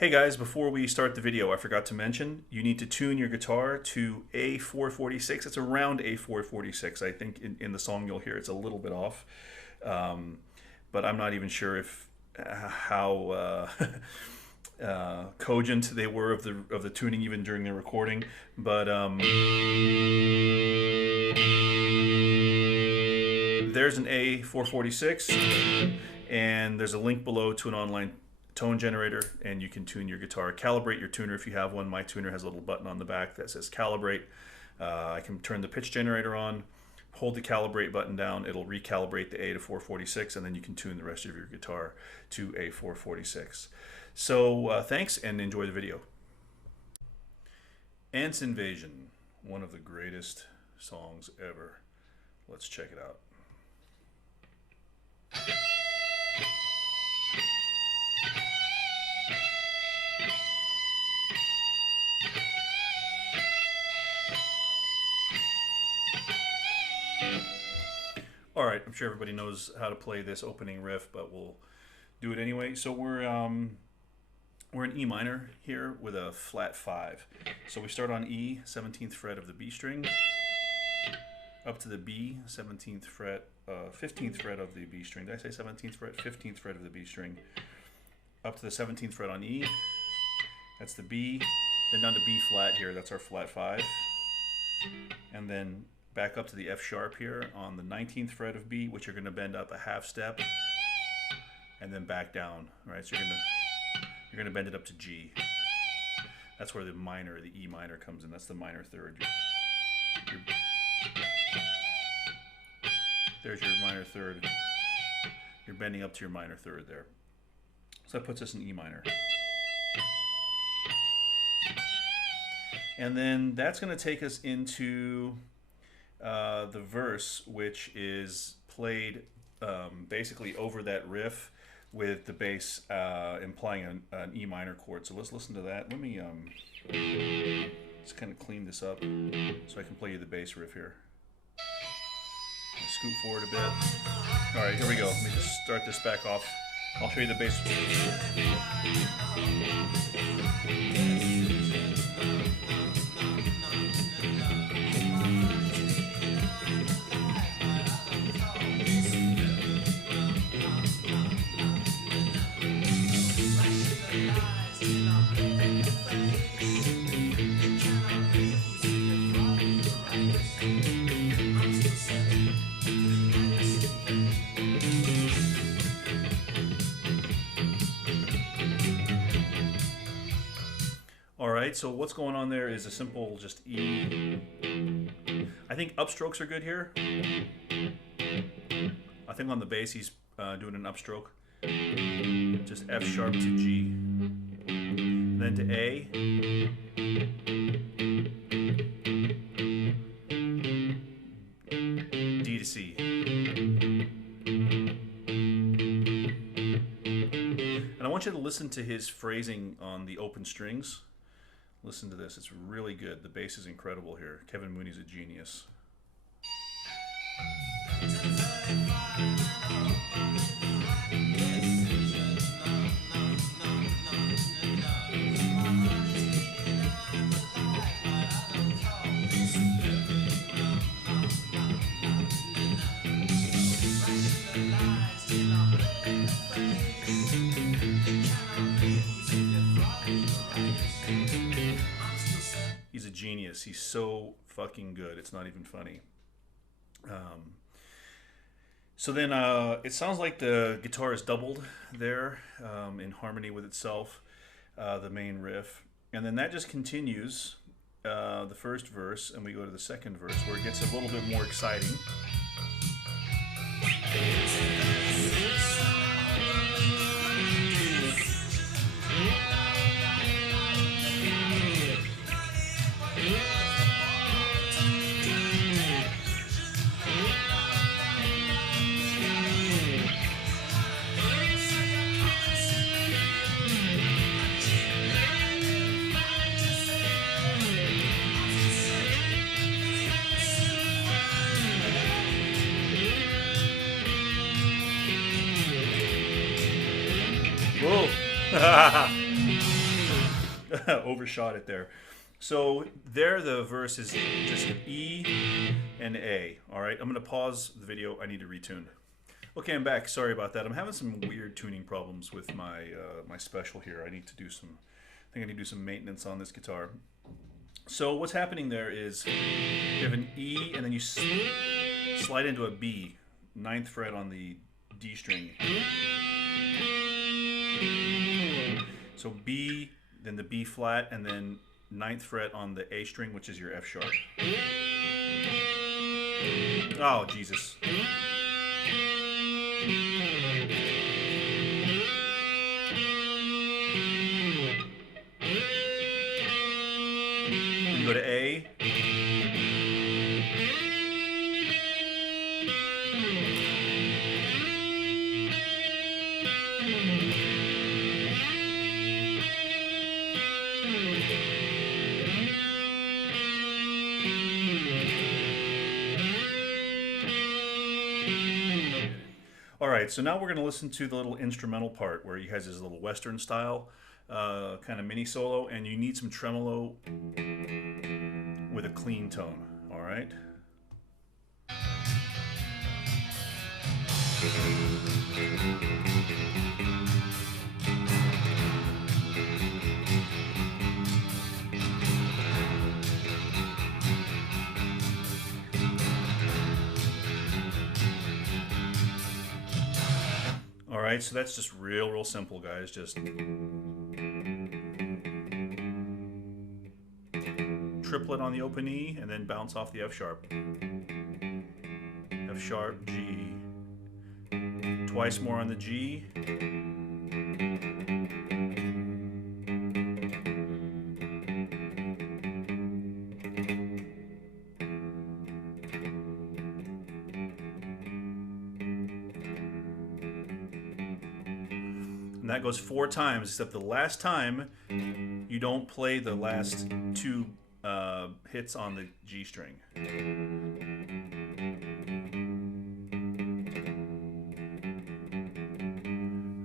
Hey guys, before we start the video, I forgot to mention, you need to tune your guitar to A446. It's around A446. I think in the song you'll hear it's a little bit off. But I'm not even sure if how cogent they were of the tuning even during the recording. But there's an A446, and there's a link below to an online tone generator, and you can tune your guitar. Calibrate your tuner if you have one. My tuner has a little button on the back that says calibrate. I can turn the pitch generator on, hold the calibrate button down, it'll recalibrate the A to 446, and then you can tune the rest of your guitar to A 446. So thanks, and enjoy the video. Ants Invasion, one of the greatest songs ever. Let's check it out. All right, I'm sure everybody knows how to play this opening riff, but we'll do it anyway. So we're in E minor here with a flat 5. So we start on E, 17th fret of the B string, up to the B, 17th fret, 15th fret of the B string. Did I say 17th fret? 15th fret of the B string, up to the 17th fret on E. That's the B. Then down to B flat here. That's our flat 5, and then back up to the F sharp here on the 19th fret of B, which you're going to bend up a half step, and then back down. Right, so you're going to bend it up to G. That's where the minor, the E minor, comes in. That's the minor third. There's your minor third. You're bending up to your minor third there. So that puts us in E minor. And then that's going to take us into the verse, which is played basically over that riff with the bass implying an E minor chord. So let's listen to that. Let me just kind of clean this up so I can play you the bass riff here. Scoot forward a bit. All right, here we go. Let me just start this back off. I'll show you the bass. Alright, so what's going on there is a simple just E. I think upstrokes are good here. I think on the bass he's doing an upstroke. Just F sharp to G. Then to A. D to C. And I want you to listen to his phrasing on the open strings. Listen to this, it's really good. The bass is incredible here. Kevin Mooney's a genius. He's a genius. He's so fucking good. It's not even funny. So then it sounds like the guitar is doubled there in harmony with itself, the main riff. And then that just continues the first verse, and we go to the second verse where it gets a little bit more exciting. Whoa. Overshot it there. So there the verse is just an E and A. All right, I'm gonna pause the video. I need to retune. Okay, I'm back. Sorry about that. I'm having some weird tuning problems with my my special here. I need to do some. I think I need to do some maintenance on this guitar. So what's happening there is you have an E and then you slide into a B, 9th fret on the D string. So B, then the B flat, and then 9th fret on the A string, which is your F sharp. Oh, Jesus. You go to A. All right, so now we're going to listen to the little instrumental part where he has his little Western style kind of mini solo, and you need some tremolo with a clean tone. All right. All right, so that's just real simple, guys. Just triplet on the open E and then bounce off the F sharp. F sharp, G. Twice more on the G. And that goes 4 times, except the last time you don't play the last 2 hits on the G string.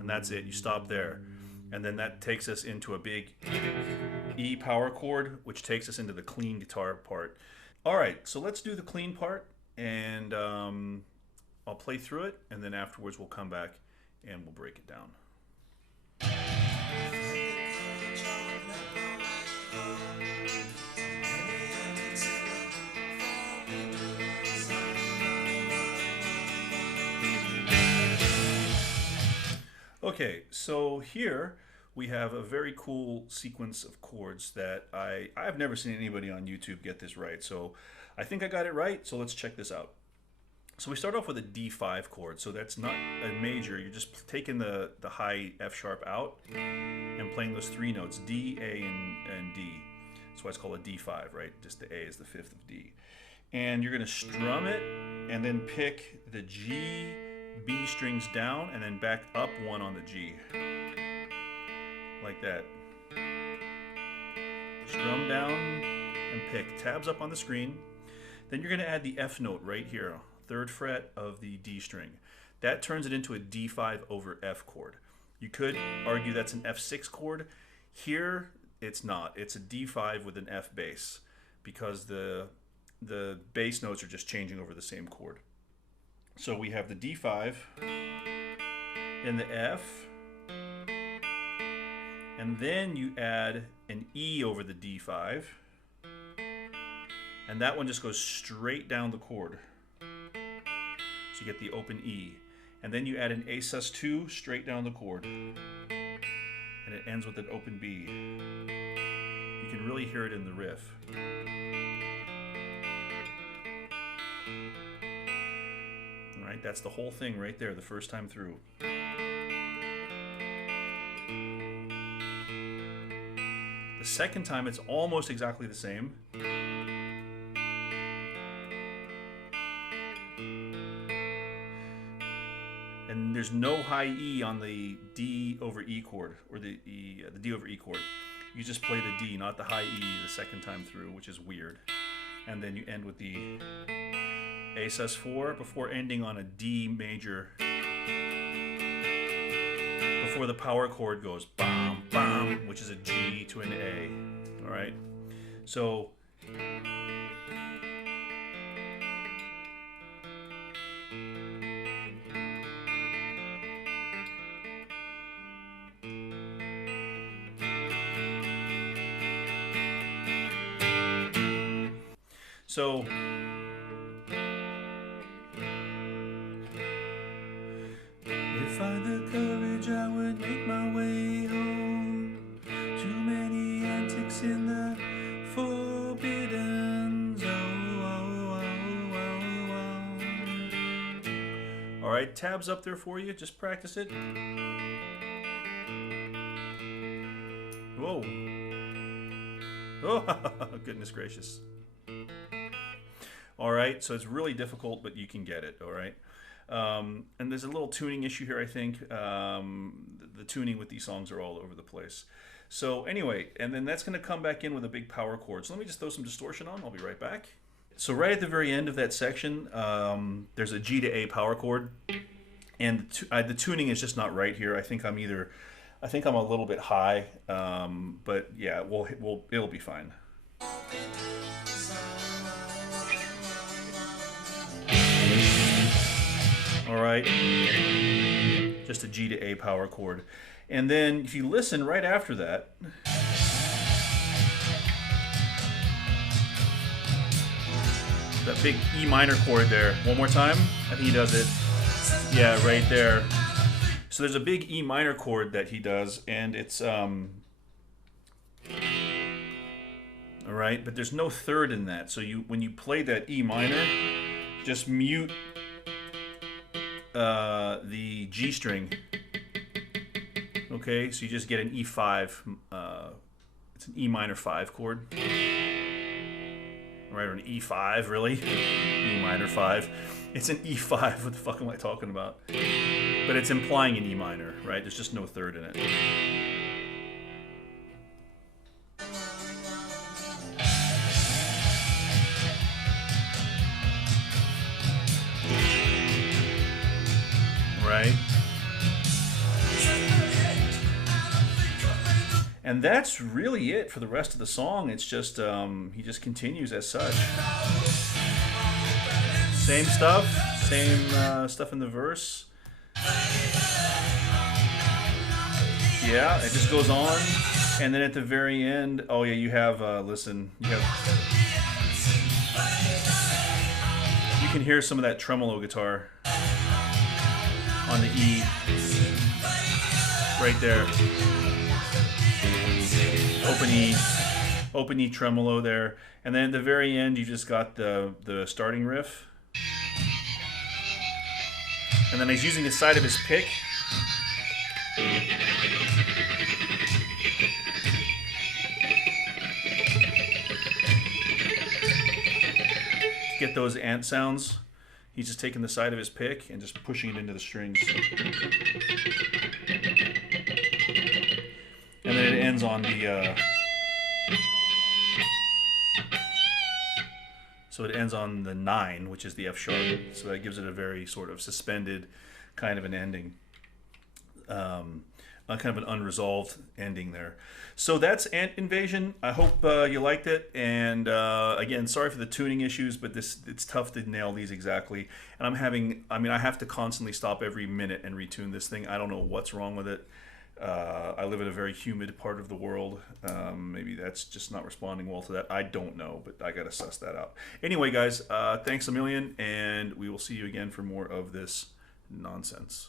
And that's it, you stop there. And then that takes us into a big E power chord, which takes us into the clean guitar part. All right, so let's do the clean part, and I'll play through it, and then afterwards we'll come back and we'll break it down. Okay, so here we have a very cool sequence of chords that I've never seen anybody on YouTube get this right. So I think I got it right, so let's check this out. So we start off with a D5 chord, so that's not a major, you're just taking the high F sharp out and playing those 3 notes, D, A, and D. That's why it's called a D5, right? Just the A is the 5th of D. And you're gonna strum it and then pick the G, B strings down and then back up 1 on the G. Like that. Strum down and pick. Tabs up on the screen. Then you're going to add the F note right here, 3rd fret of the D string. That turns it into a D5 over F chord. You could argue that's an F6 chord. Here it's not. It's a D5 with an F bass because the bass notes are just changing over the same chord. So we have the D5 and the F, and then you add an E over the D5, and that one just goes straight down the chord. So you get the open E, and then you add an A sus2 straight down the chord, and it ends with an open B. You can really hear it in the riff. Right, that's the whole thing right there the first time through. The second time it's almost exactly the same. And there's no high E on the D over E chord, or the D over E chord. You just play the D, not the high E the second time through, which is weird. And then you end with the A sus4 before ending on a D major before the power chord goes bam, bam, which is a G to an A. All right. So if I had the courage, I would make my way home. Too many antics in the forbidden zone. All right, tabs up there for you. Just practice it. Whoa. Oh, goodness gracious. All right, so it's really difficult, but you can get it, all right? And there's a little tuning issue here, I think. The tuning with these songs are all over the place. So anyway, and then that's going to come back in with a big power chord. So let me just throw some distortion on. I'll be right back. So right at the very end of that section, there's a G to A power chord. And the tuning is just not right here. I think I'm a little bit high, but yeah, it'll be fine. All right, just a G to A power chord. And then if you listen right after that, that big E minor chord there. One more time. I think he does it. Yeah, right there. So there's a big E minor chord that he does, and it's all right, but there's no third in that. So when you play that E minor, just mute the G string. Okay, so you just get an E5. It's an E minor 5 chord. Right, or an E5, really? E minor 5. It's an E5. What the fuck am I talking about? But it's implying an E minor, right? There's just no third in it. Right? And that's really it for the rest of the song. It's just, he just continues as such. Same stuff, same stuff in the verse. Yeah, it just goes on. And then at the very end, oh yeah, you have, listen, you can hear some of that tremolo guitar on the E, right there. Open E tremolo there, and then at the very end you just got the starting riff, and then he's using the side of his pick. To get those ant sounds, he's just taking the side of his pick and just pushing it into the strings. And then it ends on the, so it ends on the 9, which is the F sharp. So that gives it a very sort of suspended kind of an ending. Kind of an unresolved ending there. So that's Ant Invasion. I hope you liked it. And again, sorry for the tuning issues, but it's tough to nail these exactly. And I have to constantly stop every minute and retune this thing. I don't know what's wrong with it. I live in a very humid part of the world. Maybe that's just not responding well to that. I don't know, but I gotta suss that out. Anyway, guys, thanks a million, and we will see you again for more of this nonsense.